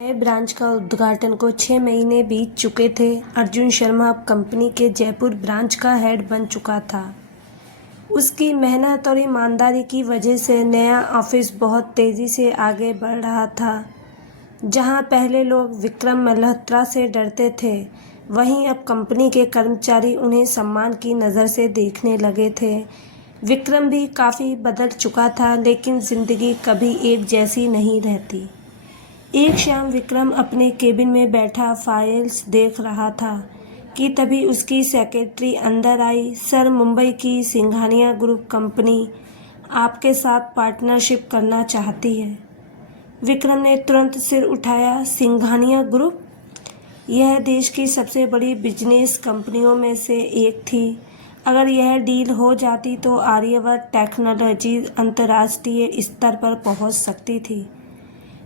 नए ब्रांच का उद्घाटन को 6 महीने बीत चुके थे। अर्जुन शर्मा अब कंपनी के जयपुर ब्रांच का हेड बन चुका था। उसकी मेहनत और ईमानदारी की वजह से नया ऑफिस बहुत तेज़ी से आगे बढ़ रहा था। जहां पहले लोग विक्रम मल्होत्रा से डरते थे, वहीं अब कंपनी के कर्मचारी उन्हें सम्मान की नज़र से देखने लगे थे। विक्रम भी काफ़ी बदल चुका था, लेकिन ज़िंदगी कभी एक जैसी नहीं रहती। एक शाम विक्रम अपने केबिन में बैठा फाइल्स देख रहा था कि तभी उसकी सेक्रेटरी अंदर आई। सर, मुंबई की सिंघानिया ग्रुप कंपनी आपके साथ पार्टनरशिप करना चाहती है। विक्रम ने तुरंत सिर उठाया। सिंघानिया ग्रुप? यह देश की सबसे बड़ी बिजनेस कंपनियों में से एक थी। अगर यह डील हो जाती तो आर्यवर्त टेक्नोलॉजी अंतर्राष्ट्रीय स्तर पर पहुंच सकती थी।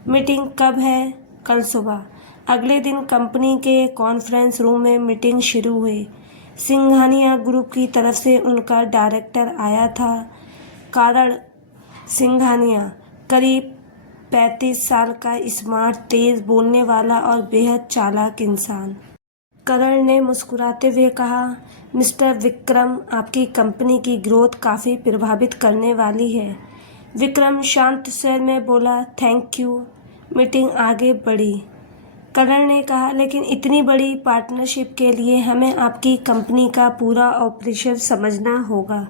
मीटिंग कब है? कल सुबह। अगले दिन कंपनी के कॉन्फ्रेंस रूम में मीटिंग शुरू हुई। सिंघानिया ग्रुप की तरफ से उनका डायरेक्टर आया था, कारण सिंघानिया। करीब 35 साल का स्मार्ट, तेज बोलने वाला और बेहद चालाक इंसान। करण ने मुस्कुराते हुए कहा, मिस्टर विक्रम, आपकी कंपनी की ग्रोथ काफ़ी प्रभावित करने वाली है। विक्रम शांत स्वर में बोला, थैंक यू। मीटिंग आगे बढ़ी। करण ने कहा, लेकिन इतनी बड़ी पार्टनरशिप के लिए हमें आपकी कंपनी का पूरा ऑपरेशन समझना होगा।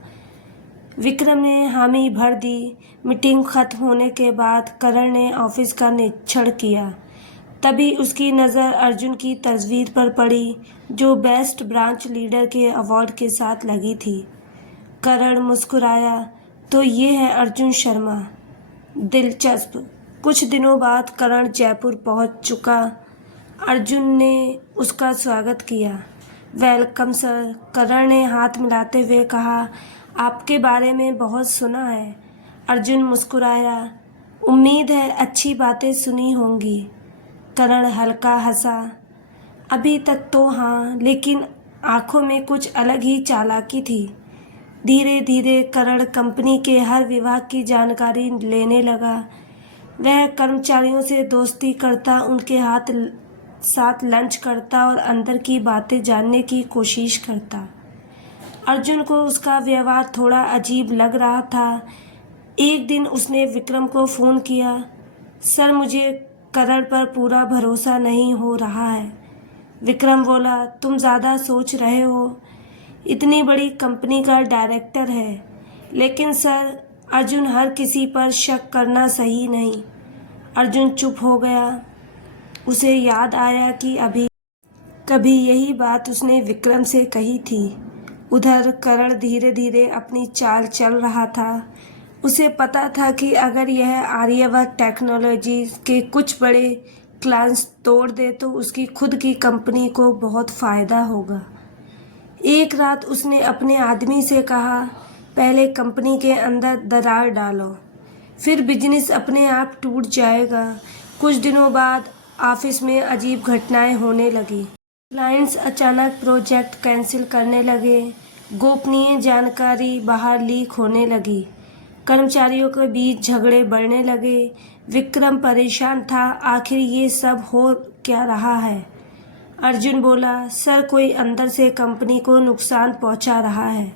विक्रम ने हामी भर दी। मीटिंग खत्म होने के बाद करण ने ऑफिस का निरीक्षण किया। तभी उसकी नज़र अर्जुन की तस्वीर पर पड़ी, जो बेस्ट ब्रांच लीडर के अवार्ड के साथ लगी थी। करण मुस्कुराया, तो ये है अर्जुन शर्मा। दिलचस्प। कुछ दिनों बाद करण जयपुर पहुंच चुका। अर्जुन ने उसका स्वागत किया। वेलकम सर, करण ने हाथ मिलाते हुए कहा, आपके बारे में बहुत सुना है। अर्जुन मुस्कुराया, उम्मीद है अच्छी बातें सुनी होंगी। करण हल्का हंसा, अभी तक तो हाँ, लेकिन आंखों में कुछ अलग ही चालाकी थी। धीरे धीरे करण कंपनी के हर विभाग की जानकारी लेने लगा। वह कर्मचारियों से दोस्ती करता, उनके साथ लंच करता और अंदर की बातें जानने की कोशिश करता। अर्जुन को उसका व्यवहार थोड़ा अजीब लग रहा था। एक दिन उसने विक्रम को फ़ोन किया, सर, मुझे करण पर पूरा भरोसा नहीं हो रहा है। विक्रम बोला, तुम ज़्यादा सोच रहे हो, इतनी बड़ी कंपनी का डायरेक्टर है। लेकिन सर, अर्जुन, हर किसी पर शक करना सही नहीं। अर्जुन चुप हो गया। उसे याद आया कि अभी कभी यही बात उसने विक्रम से कही थी। उधर करण धीरे धीरे अपनी चाल चल रहा था। उसे पता था कि अगर यह आर्यवर्त टेक्नोलॉजी के कुछ बड़े क्लाइंट्स तोड़ दे तो उसकी खुद की कंपनी को बहुत फ़ायदा होगा। एक रात उसने अपने आदमी से कहा, पहले कंपनी के अंदर दरार डालो, फिर बिजनेस अपने आप टूट जाएगा। कुछ दिनों बाद ऑफिस में अजीब घटनाएं होने लगी। क्लाइंट्स अचानक प्रोजेक्ट कैंसिल करने लगे, गोपनीय जानकारी बाहर लीक होने लगी, कर्मचारियों के बीच झगड़े बढ़ने लगे। विक्रम परेशान था, आखिर ये सब हो क्या रहा है। अर्जुन बोला, सर, कोई अंदर से कंपनी को नुकसान पहुंचा रहा है।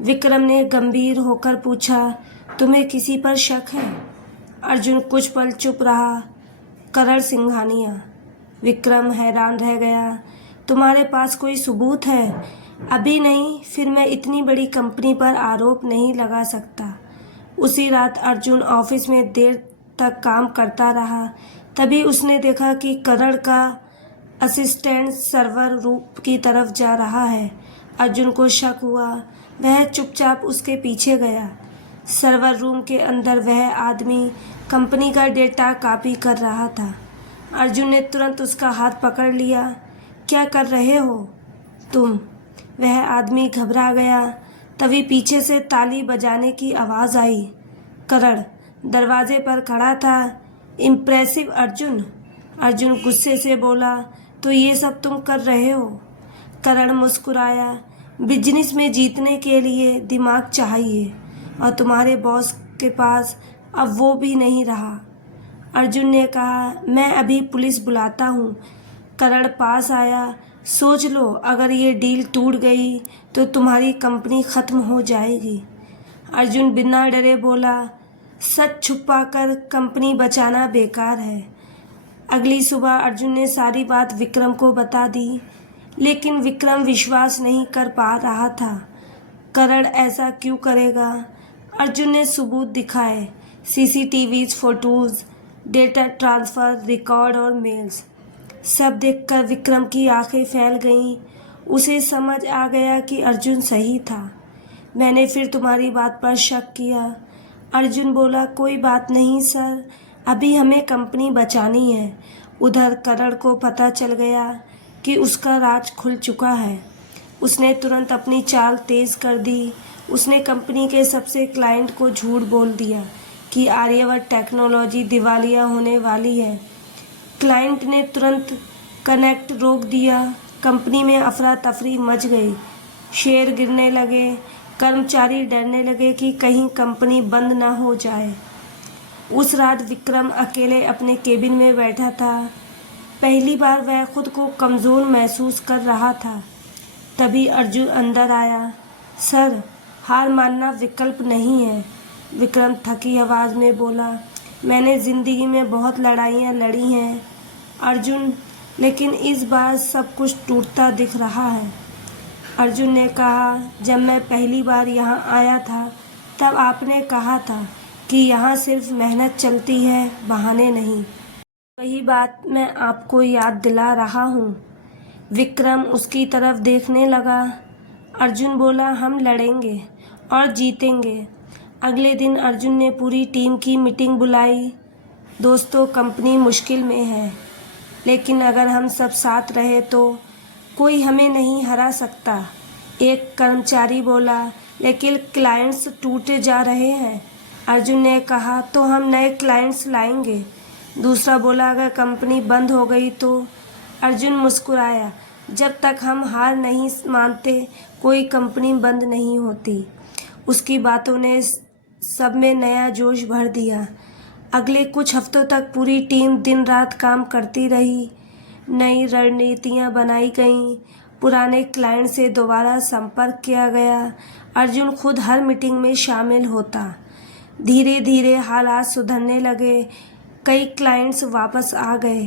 विक्रम ने गंभीर होकर पूछा, तुम्हें किसी पर शक है? अर्जुन कुछ पल चुप रहा। करण सिंघानिया। विक्रम हैरान रह गया, तुम्हारे पास कोई सबूत है? अभी नहीं, फिर मैं इतनी बड़ी कंपनी पर आरोप नहीं लगा सकता। उसी रात अर्जुन ऑफिस में देर तक काम करता रहा। तभी उसने देखा कि करण का असिस्टेंट सर्वर रूम की तरफ जा रहा है। अर्जुन को शक हुआ। वह चुपचाप उसके पीछे गया। सर्वर रूम के अंदर वह आदमी कंपनी का डेटा कॉपी कर रहा था। अर्जुन ने तुरंत उसका हाथ पकड़ लिया। क्या कर रहे हो तुम? वह आदमी घबरा गया। तभी पीछे से ताली बजाने की आवाज़ आई। करण दरवाजे पर खड़ा था। इम्प्रेसिव अर्जुन। अर्जुन गुस्से से बोला, तो ये सब तुम कर रहे हो? करण मुस्कुराया, बिजनेस में जीतने के लिए दिमाग चाहिए और तुम्हारे बॉस के पास अब वो भी नहीं रहा। अर्जुन ने कहा, मैं अभी पुलिस बुलाता हूँ। करण पास आया। सोच लो, अगर ये डील टूट गई तो तुम्हारी कंपनी ख़त्म हो जाएगी। अर्जुन बिना डरे बोला, सच छुपाकर कंपनी बचाना बेकार है। अगली सुबह अर्जुन ने सारी बात विक्रम को बता दी, लेकिन विक्रम विश्वास नहीं कर पा रहा था। करण ऐसा क्यों करेगा? अर्जुन ने सबूत दिखाए, CCTVs, photos, data transfer, record और मेल्स। सब देखकर विक्रम की आंखें फैल गईं। उसे समझ आ गया कि अर्जुन सही था। मैंने फिर तुम्हारी बात पर शक किया। अर्जुन बोला, कोई बात नहीं सर, अभी हमें कंपनी बचानी है। उधर करण को पता चल गया कि उसका राज खुल चुका है। उसने तुरंत अपनी चाल तेज़ कर दी। उसने कंपनी के सबसे क्लाइंट को झूठ बोल दिया कि आर्यवर्त टेक्नोलॉजी दिवालिया होने वाली है। क्लाइंट ने तुरंत कनेक्ट रोक दिया। कंपनी में अफरा तफरी मच गई। शेयर गिरने लगे। कर्मचारी डरने लगे कि कहीं कंपनी बंद ना हो जाए। उस रात विक्रम अकेले अपने केबिन में बैठा था। पहली बार वह खुद को कमज़ोर महसूस कर रहा था। तभी अर्जुन अंदर आया। सर, हार मानना विकल्प नहीं है, विक्रम थकी आवाज़ में बोला। मैंने ज़िंदगी में बहुत लड़ाइयाँ लड़ी हैं अर्जुन, लेकिन इस बार सब कुछ टूटता दिख रहा है। अर्जुन ने कहा, जब मैं पहली बार यहाँ आया था तब आपने कहा था कि यहाँ सिर्फ मेहनत चलती है, बहाने नहीं। वही बात मैं आपको याद दिला रहा हूँ। विक्रम उसकी तरफ देखने लगा। अर्जुन बोला, हम लड़ेंगे और जीतेंगे। अगले दिन अर्जुन ने पूरी टीम की मीटिंग बुलाई। दोस्तों, कंपनी मुश्किल में है, लेकिन अगर हम सब साथ रहे तो कोई हमें नहीं हरा सकता। एक कर्मचारी बोला, लेकिन क्लाइंट्स टूटे जा रहे हैं। अर्जुन ने कहा, तो हम नए क्लाइंट्स लाएंगे। दूसरा बोला, अगर कंपनी बंद हो गई तो? अर्जुन मुस्कुराया, जब तक हम हार नहीं मानते कोई कंपनी बंद नहीं होती। उसकी बातों ने सब में नया जोश भर दिया। अगले कुछ हफ्तों तक पूरी टीम दिन रात काम करती रही। नई रणनीतियाँ बनाई गईं। पुराने क्लाइंट से दोबारा संपर्क किया गया। अर्जुन खुद हर मीटिंग में शामिल होता। धीरे धीरे हालात सुधरने लगे। कई क्लाइंट्स वापस आ गए।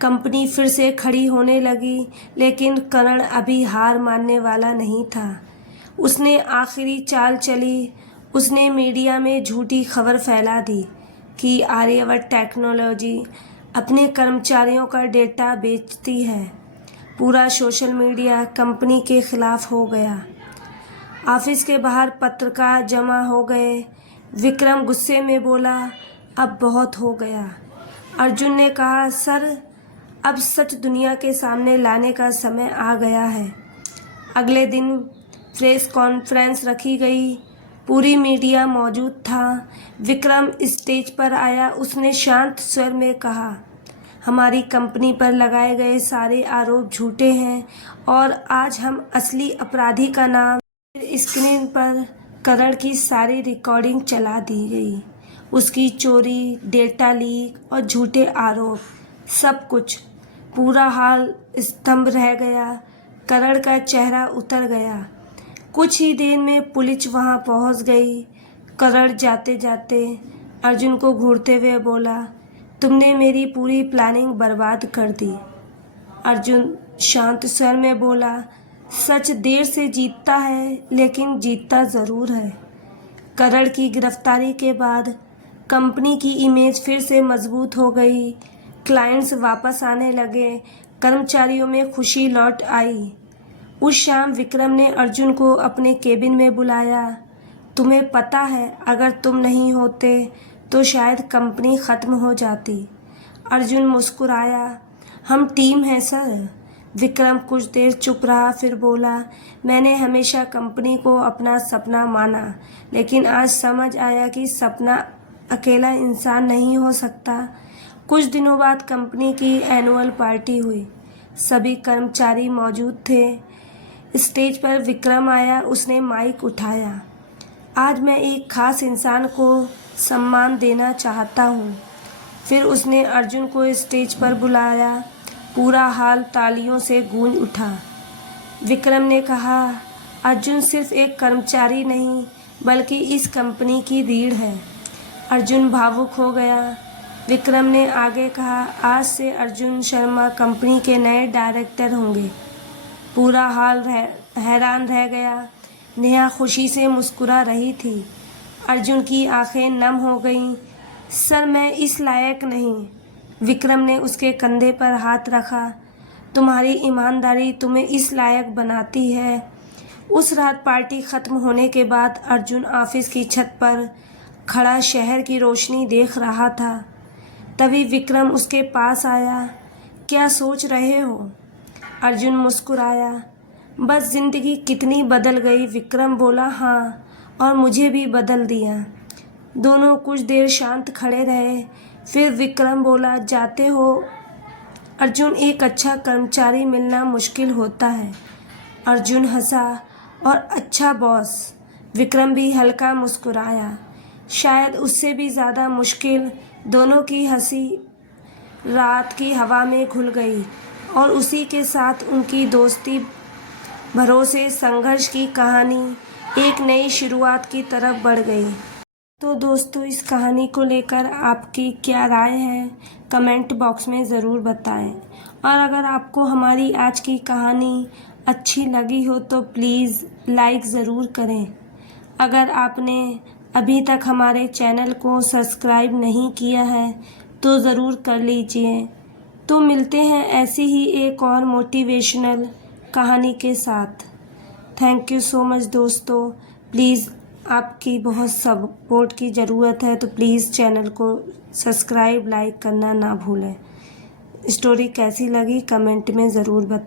कंपनी फिर से खड़ी होने लगी, लेकिन करण अभी हार मानने वाला नहीं था। उसने आखिरी चाल चली। उसने मीडिया में झूठी खबर फैला दी कि आर्यवर्त टेक्नोलॉजी अपने कर्मचारियों का डेटा बेचती है। पूरा सोशल मीडिया कंपनी के खिलाफ हो गया। ऑफिस के बाहर पत्रकार जमा हो गए। विक्रम गुस्से में बोला, अब बहुत हो गया। अर्जुन ने कहा, सर, अब सच दुनिया के सामने लाने का समय आ गया है। अगले दिन प्रेस कॉन्फ्रेंस रखी गई। पूरी मीडिया मौजूद था। विक्रम स्टेज पर आया। उसने शांत स्वर में कहा, हमारी कंपनी पर लगाए गए सारे आरोप झूठे हैं और आज हम असली अपराधी का नाम। स्क्रीन पर करण की सारी रिकॉर्डिंग चला दी गई। उसकी चोरी, डेटा लीक और झूठे आरोप, सब कुछ। पूरा हाल स्तंभ रह गया। करण का चेहरा उतर गया। कुछ ही देर में पुलिस वहां पहुंच गई। करण जाते जाते अर्जुन को घूरते हुए बोला, तुमने मेरी पूरी प्लानिंग बर्बाद कर दी। अर्जुन शांत स्वर में बोला, सच देर से जीतता है, लेकिन जीतता ज़रूर है। करण की गिरफ्तारी के बाद कंपनी की इमेज फिर से मजबूत हो गई। क्लाइंट्स वापस आने लगे। कर्मचारियों में खुशी लौट आई। उस शाम विक्रम ने अर्जुन को अपने केबिन में बुलाया। तुम्हें पता है, अगर तुम नहीं होते तो शायद कंपनी ख़त्म हो जाती। अर्जुन मुस्कुराया, हम टीम हैं सर। विक्रम कुछ देर चुप रहा, फिर बोला, मैंने हमेशा कंपनी को अपना सपना माना, लेकिन आज समझ आया कि सपना अकेला इंसान नहीं हो सकता। कुछ दिनों बाद कंपनी की एनुअल पार्टी हुई। सभी कर्मचारी मौजूद थे। स्टेज पर विक्रम आया। उसने माइक उठाया, आज मैं एक खास इंसान को सम्मान देना चाहता हूँ। फिर उसने अर्जुन को स्टेज पर बुलाया। पूरा हॉल तालियों से गूंज उठा। विक्रम ने कहा, अर्जुन सिर्फ एक कर्मचारी नहीं बल्कि इस कंपनी की रीढ़ है। अर्जुन भावुक हो गया। विक्रम ने आगे कहा, आज से अर्जुन शर्मा कंपनी के नए डायरेक्टर होंगे। पूरा हॉल हैरान रह गया। नेहा खुशी से मुस्कुरा रही थी। अर्जुन की आंखें नम हो गईं। सर, मैं इस लायक नहीं। विक्रम ने उसके कंधे पर हाथ रखा। तुम्हारी ईमानदारी तुम्हें इस लायक बनाती है। उस रात पार्टी खत्म होने के बाद अर्जुन ऑफिस की छत पर खड़ा शहर की रोशनी देख रहा था। तभी विक्रम उसके पास आया। क्या सोच रहे हो? अर्जुन मुस्कुराया। बस जिंदगी कितनी बदल गई। विक्रम बोला, हाँ, और मुझे भी बदल दिया। दोनों कुछ देर शांत खड़े रहे। फिर विक्रम बोला, जाते हो? अर्जुन, एक अच्छा कर्मचारी मिलना मुश्किल होता है। अर्जुन हंसा। और अच्छा बॉस? विक्रम भी हल्का मुस्कुराया। शायद उससे भी ज़्यादा मुश्किल। दोनों की हंसी रात की हवा में घुल गई और उसी के साथ उनकी दोस्ती, भरोसे, संघर्ष की कहानी एक नई शुरुआत की तरफ बढ़ गई। तो दोस्तों, इस कहानी को लेकर आपकी क्या राय है, कमेंट बॉक्स में ज़रूर बताएं। और अगर आपको हमारी आज की कहानी अच्छी लगी हो तो प्लीज़ लाइक ज़रूर करें। अगर आपने अभी तक हमारे चैनल को सब्सक्राइब नहीं किया है तो ज़रूर कर लीजिए। तो मिलते हैं ऐसी ही एक और मोटिवेशनल कहानी के साथ। थैंक यू सो मच दोस्तों। प्लीज़, आपकी बहुत सपोर्ट की ज़रूरत है, तो प्लीज़ चैनल को सब्सक्राइब, लाइक करना ना भूलें। स्टोरी कैसी लगी कमेंट में ज़रूर बताएं।